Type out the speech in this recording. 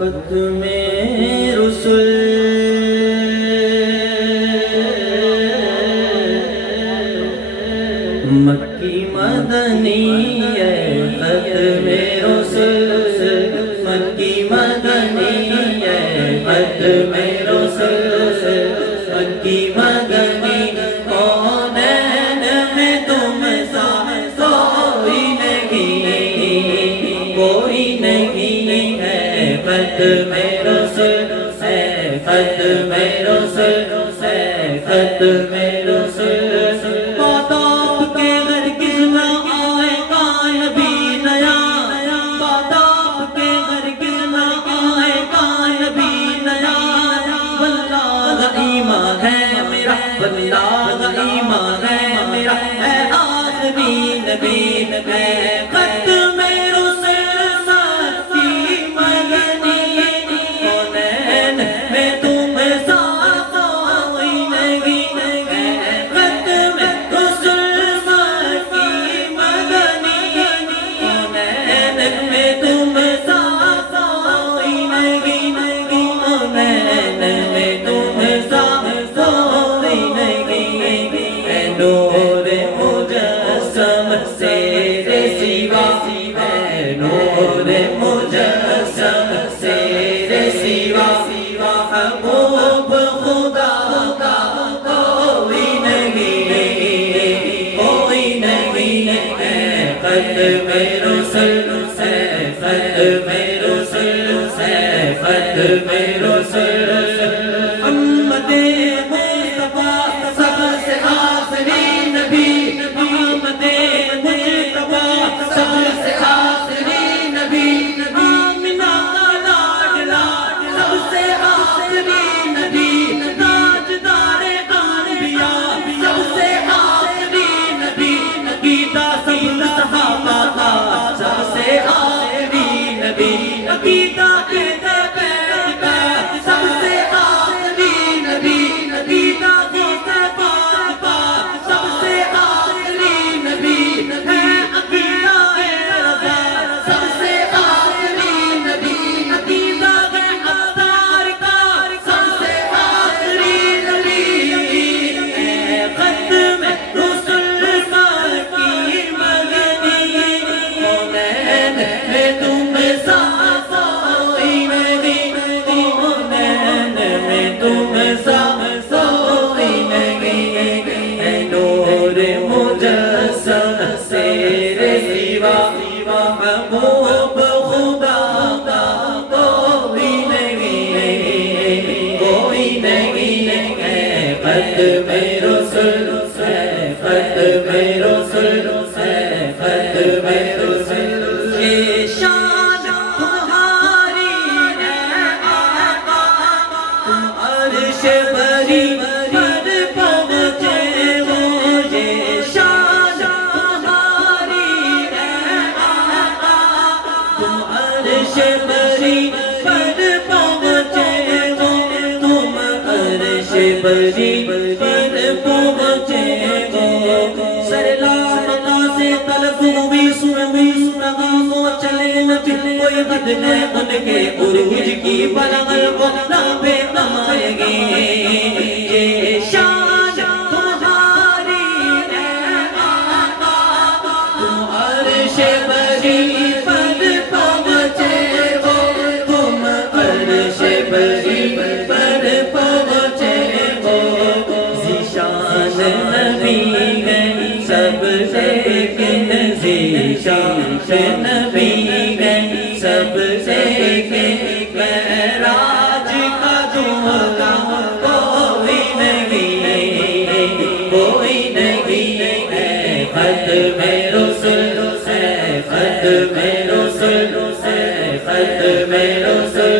ختم رسل مکی مدنی ہے، ختم رسل مکی مدنی ہے، ختم رسل مکی مدنی کونین میں تم سا کوئی نہیں، کوئی نہیں ہے، ختم رسل ہے، ختم رسل ہے، ختم رسل بندہ ایمان ہے میرا، اے آخری نبی ہے، ختم رسل کی مدنی کونین میں تم سا کوئی نہیں ہے، ختم رسل کی مدنی کونین میں تم سا کوئی نہیں، کونین میں تم سا نور مجسم تیرے سوا ہے، نور مجسم تیرے سوا محبوب خدا کا کوئی نہیں، کوئی نہیں ہے، ختم رسل ہے، ختم رسل ہے، ختم رسل محمد محبوب خدا کا کوئی نہیں، کوئی نہیں ہے، ختم رسل ہے، ختم رسل ہے، ختم رسل یہ شان تمہاری ہے آقا، تم عرش بری پر پہنچے ہو، یہ شان تمہاری ہے آقا، تم عرش بری پر پہنچے ہو، تم عرش بری پر پہنچے ہو، سرلامتا سے طلب ہوئی سنوی سنگا کو چلے نہ چلے کوئی حد ہے ان کے عروج کی بلغل وقتہ پہ نمائے گی، یہ شان تمہاری ہے آقا، تم عرش بری پر پہنچے ہو، تم عرش بری پر پہنچے ہو، ذیشان نبی ہے سب لیکن ذیشان نبی ہے سب لیکن معراج کا جھومکا کوئی نہیں، کوئی نہیں ہے، ختم رسل ہے، ختم رسل ہے، ختم رسل